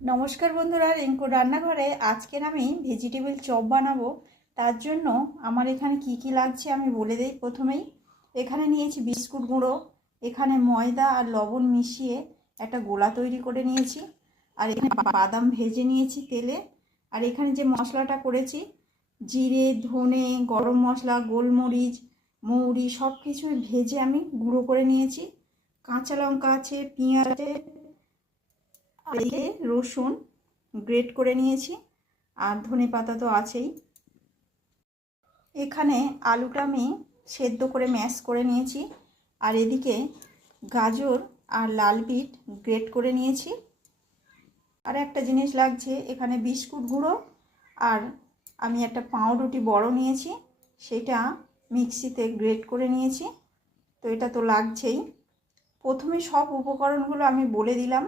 নমস্কার বন্ধুরা, রিঙ্কু রান্নাঘরে আজকের আমি ভেজিটেবল চপ বানাবো। তার জন্য আমার এখানে কি কি লাগছে আমি বলে দেই। প্রথমেই এখানে নিয়েছি বিস্কুট গুঁড়ো, এখানে ময়দা আর লবণ মিশিয়ে একটা গোলা তৈরি করে নিয়েছি, আর এখানে বাদাম ভেজে নিয়েছি তেলে। আর এখানে যে মশলাটা করেছি, জিরে, ধনে, গরম মশলা, গোলমরিচ, মৌরি সব কিছু ভেজে আমি গুঁড়ো করে নিয়েছি। কাঁচা লঙ্কা আছে, পেঁয়াজ আছে, আর এই রসুন গ্রেট করে নিয়েছি, আর ধনেপাতা তো আছেই। এখানে আলুটা আমি সেদ্ধ করে ম্যাশ করে নিয়েছি, আর এদিকে গাজর আর লাল বিট গ্রেট করে নিয়েছি। আর একটা জিনিস লাগছে, এখানে বিস্কুট গুঁড়ো আর আমি একটা পাউরুটি বড় নিয়েছি, সেটা মিক্সিতে গ্রেট করে নিয়েছি। তো এটা তো লাগছেই। প্রথমে সব উপকরণগুলো আমি বলে দিলাম,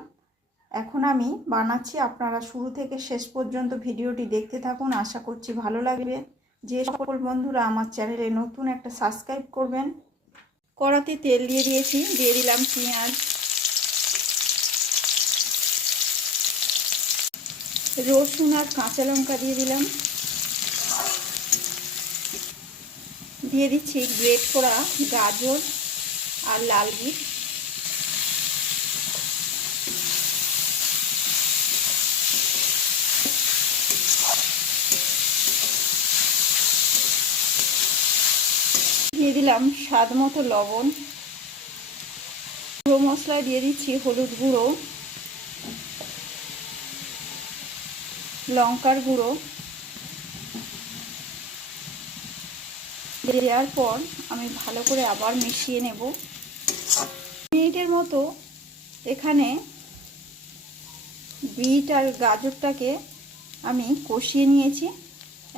এখন আমি বানাচ্ছি। আপনারা শুরু থেকে শেষ পর্যন্ত ভিডিওটি দেখতে থাকুন, আশা করছি ভালো লাগবে। যে সকল বন্ধুরা আমার চ্যানেলে নতুন, একটা সাবস্ক্রাইব করবেন। কড়াতে তেল দিয়ে দিয়েছি, দিয়ে দিলাম পেঁয়াজ, রসুন আর কাঁচা লঙ্কা দিয়ে দিলাম, দিয়ে দিচ্ছি গ্রেট করা গাজর আর লাল বিট, দিয়ে দিলাম স্বাদ মতো লবণ, গুঁড়ো মশলায় দিয়ে দিচ্ছি হলুদ গুঁড়ো, লঙ্কার গুঁড়ো। দেওয়ার পর আমি ভালো করে আবার মিশিয়ে নেব। মিনিটের মতো এখানে বিট আর গাজরটাকে আমি কষিয়ে নিয়েছি।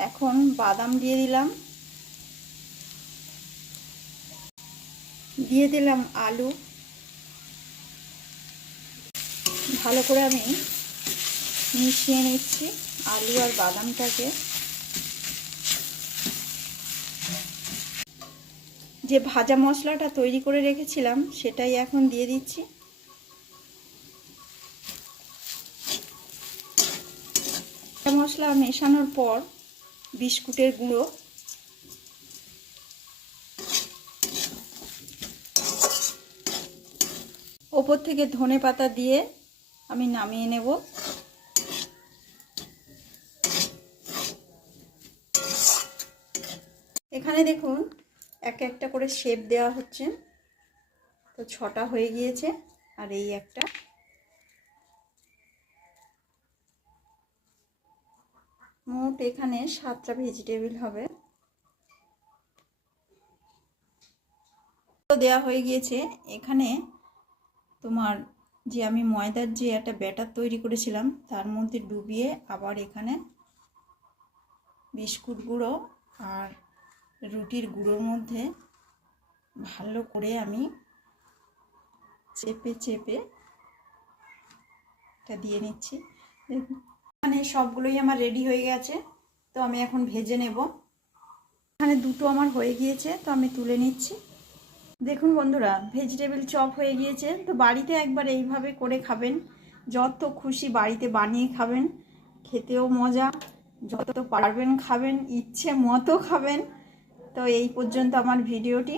এখন বাদাম দিয়ে দিলাম, দিয়ে দিলাম আলু, ভালো করে আমি মিশিয়ে নিচ্ছি আলু আর বাদামটাকে। যে ভাজা মশলাটা তৈরি করে রেখেছিলাম সেটাই এখন দিয়ে দিচ্ছি। মশলা মেশানোর পর বিস্কুটের গুঁড়ো, ওপর থেকে ধনেপাতা দিয়ে আমি নামিয়ে নেব। এখানে দেখুন এক একটা করে শেপ দেওয়া হচ্ছে, তো 6টা হয়ে গিয়েছে, আর এই একটা। মোট এখানে 7টা ভেজিটেবল হবে। দেওয়া হয়ে গিয়েছে। এখানে তোমার যে আমি ময়দার যে একটা ব্যাটার তৈরি করেছিলাম তার মধ্যে ডুবিয়ে আবার এখানে বিস্কুট গুঁড়ো আর রুটির গুঁড়োর মধ্যে ভালো করে আমি চেপে চেপে এটা দিয়ে নিচ্ছি। এখানে সবগুলোই আমার রেডি হয়ে গেছে, তো আমি এখন ভেজে নেব। এখানে দুটো আমার হয়ে গিয়েছে, তো আমি তুলে নিচ্ছি। দেখুন বন্ধুরা, ভেজিটেবল চপ হয়ে গিয়েছে। তো বাড়িতে একবার এইভাবে করে খাবেন, যত খুশি বাড়িতে বানিয়ে খাবেন, খেতেও মজা, যত পারবেন খাবেন, ইচ্ছে মতো খাবেন। তো এই পর্যন্ত আমার ভিডিওটি।